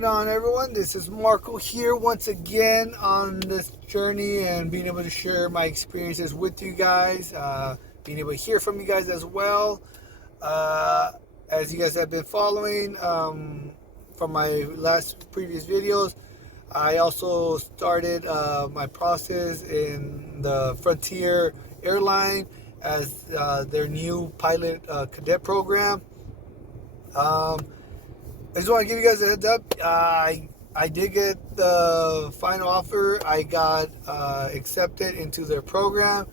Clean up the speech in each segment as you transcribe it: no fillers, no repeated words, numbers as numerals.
going on, everyone? This is Marco here once again on this journey and being able to share my experiences with you guys, being able to hear from you guys as well. As you guys have been following from my previous videos, I also started my process in the Frontier Airline as their new pilot cadet program. I just want to give you guys a heads up. I did get the final offer. I got accepted into their program.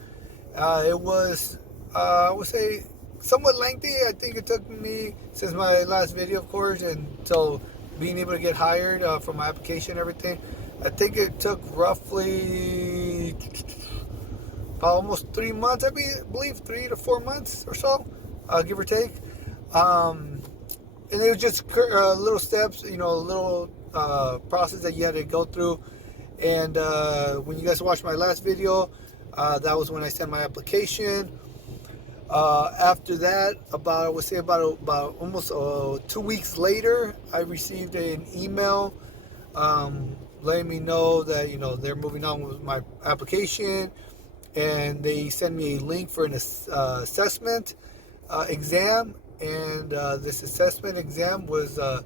It was, I would say, somewhat lengthy. I think it took me, since my last video, of course, and so being able to get hired for my application and everything, I think it took roughly about almost 3 months, I believe 3 to 4 months or so, give or take. And it was just little steps, little process that you had to go through. And when you guys watched my last video, that was when I sent my application. After that, about almost 2 weeks later, I received an email letting me know that they're moving on with my application, and they sent me a link for an assessment exam. And this assessment exam was, I'm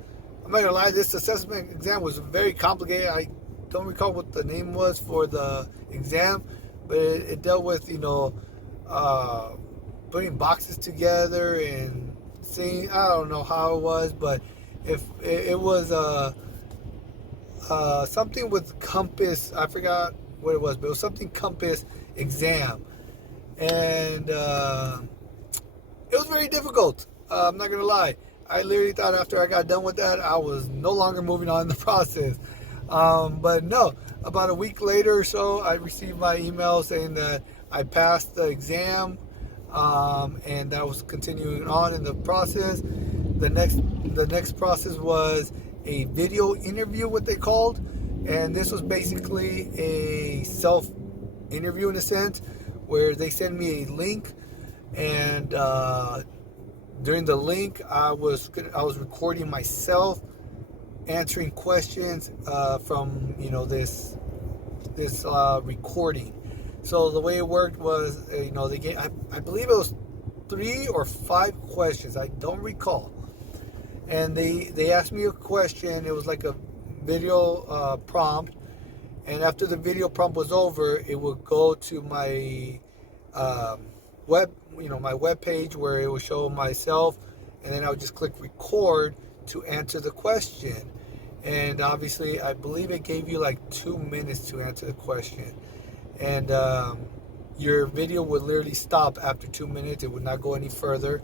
not gonna lie, this assessment exam was very complicated. I don't recall what the name was for the exam, but it dealt with, putting boxes together and seeing, I don't know how it was, but if it was something with compass, I forgot what it was, but it was something compass exam. And it was very difficult. I'm not gonna lie. I literally thought after I got done with that, I was no longer moving on in the process. But no, about a week later or so, I received my email saying that I passed the exam, and I was continuing on in the process. The next process was a video interview, what they called, and this was basically a self interview in a sense, where they sent me a link, and during the link, I was recording myself answering questions from this recording. So the way it worked was, they gave, I believe it was 3 or 5 questions. I don't recall. And they asked me a question. It was like a video prompt, and after the video prompt was over, it would go to my my web page, where it would show myself, and then I would just click record to answer the question. And obviously, I believe it gave you like 2 minutes to answer the question, and your video would literally stop after 2 minutes. It would not go any further.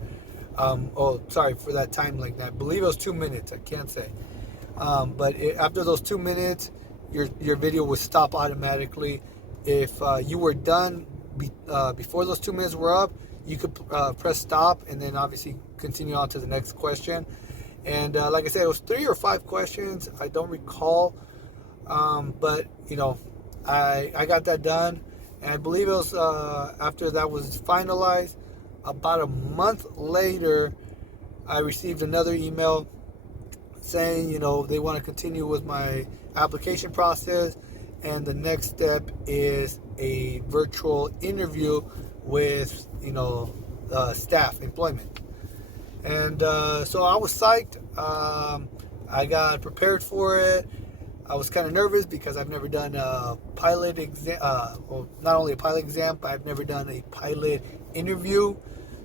Sorry for that time length. I believe it was 2 minutes. I can't say, but after those 2 minutes, your video would stop automatically. If you were done before those 2 minutes were up, you could press stop and then obviously continue on to the next question. And like I said, it was 3 or 5 questions. I don't recall. But, I got that done. And I believe it was after that was finalized, about a month later, I received another email saying, they want to continue with my application process. And the next step is a virtual interview with, staff employment. And so I was psyched. I got prepared for it. I was kind of nervous because I've never done a pilot exam. Not only a pilot exam, but I've never done a pilot interview.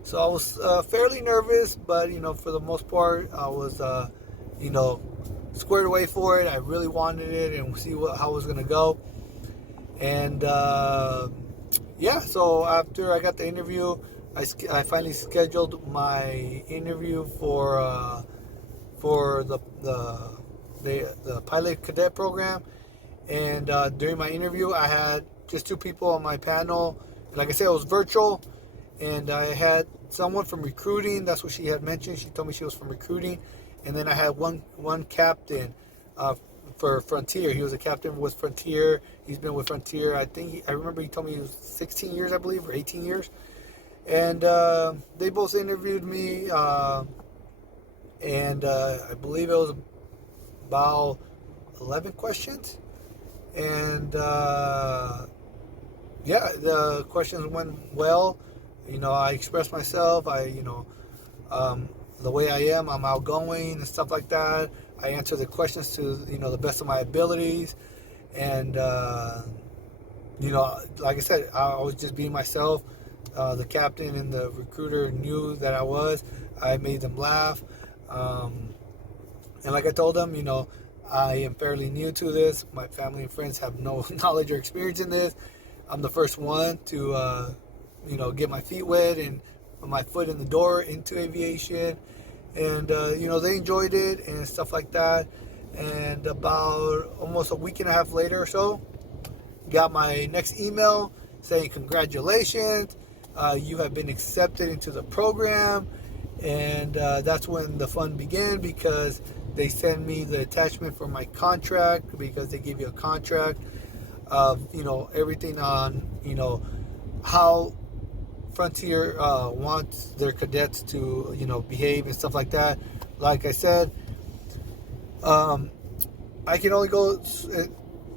So I was fairly nervous, but, for the most part, I was, squared away for it. I really wanted it and see how it was going to go. And so after I got the interview, I finally scheduled my interview for the pilot cadet program. And during my interview, I had just 2 people on my panel. Like I said, it was virtual, and I had someone from recruiting. That's what she had mentioned. She told me she was from recruiting. And then I had one captain for Frontier. He was a captain with Frontier. He's been with Frontier. I remember he told me he was 16 years, I believe, or 18 years. And they both interviewed me. And I believe it was about 11 questions. And yeah, the questions went well. I expressed myself. The way I am, I'm outgoing and stuff like that. I answer the questions to, the best of my abilities. And, like I said, I was just being myself. The captain and the recruiter knew that I was. I made them laugh. And like I told them, I am fairly new to this. My family and friends have no knowledge or experience in this. I'm the first one to, get my feet wet and my foot in the door into aviation. And, they enjoyed it and stuff like that. And about almost a week and a half later or so, got my next email saying, congratulations, you have been accepted into the program. And that's when the fun began, because they send me the attachment for my contract, because they give you a contract of, everything on, how Frontier wants their cadets to, behave and stuff like that. Like I said, I can only go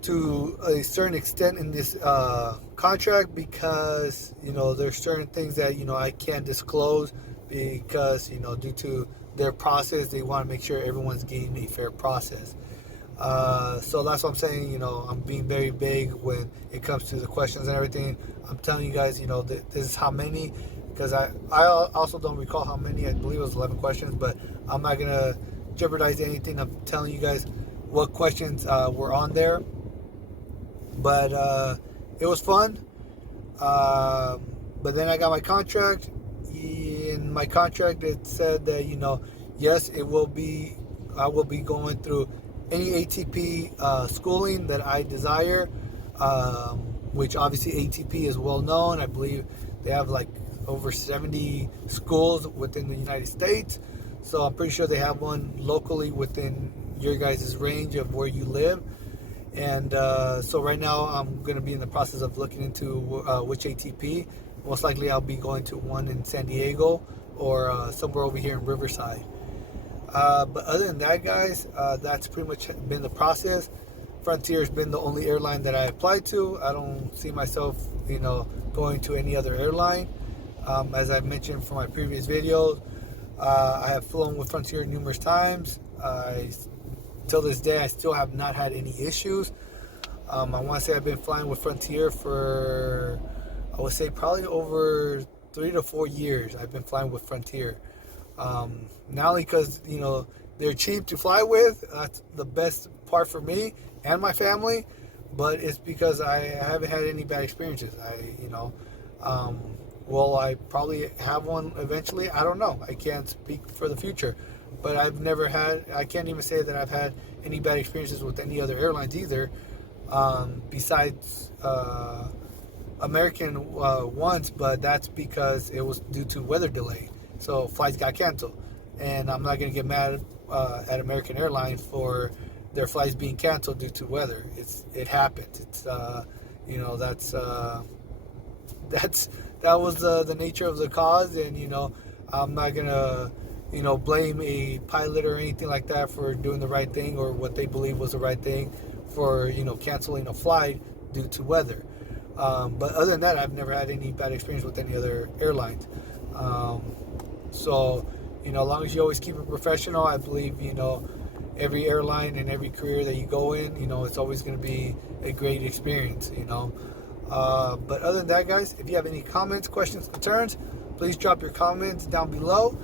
to a certain extent in this contract, because, there's certain things that, I can't disclose, because, due to their process, they want to make sure everyone's getting a fair process. So that's what I'm saying. I'm being very vague when it comes to the questions and everything. I'm telling you guys, this is how many, because I also don't recall how many. I believe it was 11 questions, but I'm not going to jeopardize anything. I'm telling you guys what questions were on there. But it was fun. But then I got my contract. In my contract, it said that, yes, I will be going through any ATP schooling that I desire, which obviously ATP is well known. I believe they have like over 70 schools within the United States. So I'm pretty sure they have one locally within your guys' range of where you live. And so right now I'm going to be in the process of looking into which ATP. Most likely I'll be going to one in San Diego or somewhere over here in Riverside. But other than that, guys, that's pretty much been the process. Frontier has been the only airline that I applied to. I don't see myself, going to any other airline. As I mentioned from my previous videos, I have flown with Frontier numerous times. Till this day, I still have not had any issues. I want to say I've been flying with Frontier for, I would say, probably over 3 to 4 years. I've been flying with Frontier. Not only because, they're cheap to fly with. That's the best part for me and my family. But it's because I haven't had any bad experiences. Will I probably have one eventually? I don't know. I can't speak for the future. But I can't even say that I've had any bad experiences with any other airlines either, besides American once, but that's because it was due to weather delay. So flights got canceled. And I'm not going to get mad at American Airlines for their flights being canceled due to weather. It happens. It's, that was the nature of the cause, and, I'm not going to, blame a pilot or anything like that for doing the right thing or what they believe was the right thing for, canceling a flight due to weather. But other than that, I've never had any bad experience with any other airlines. So, as long as you always keep it professional, I believe, every airline and every career that you go in, it's always going to be a great experience, But other than that, guys, if you have any comments, questions, concerns, please drop your comments down below.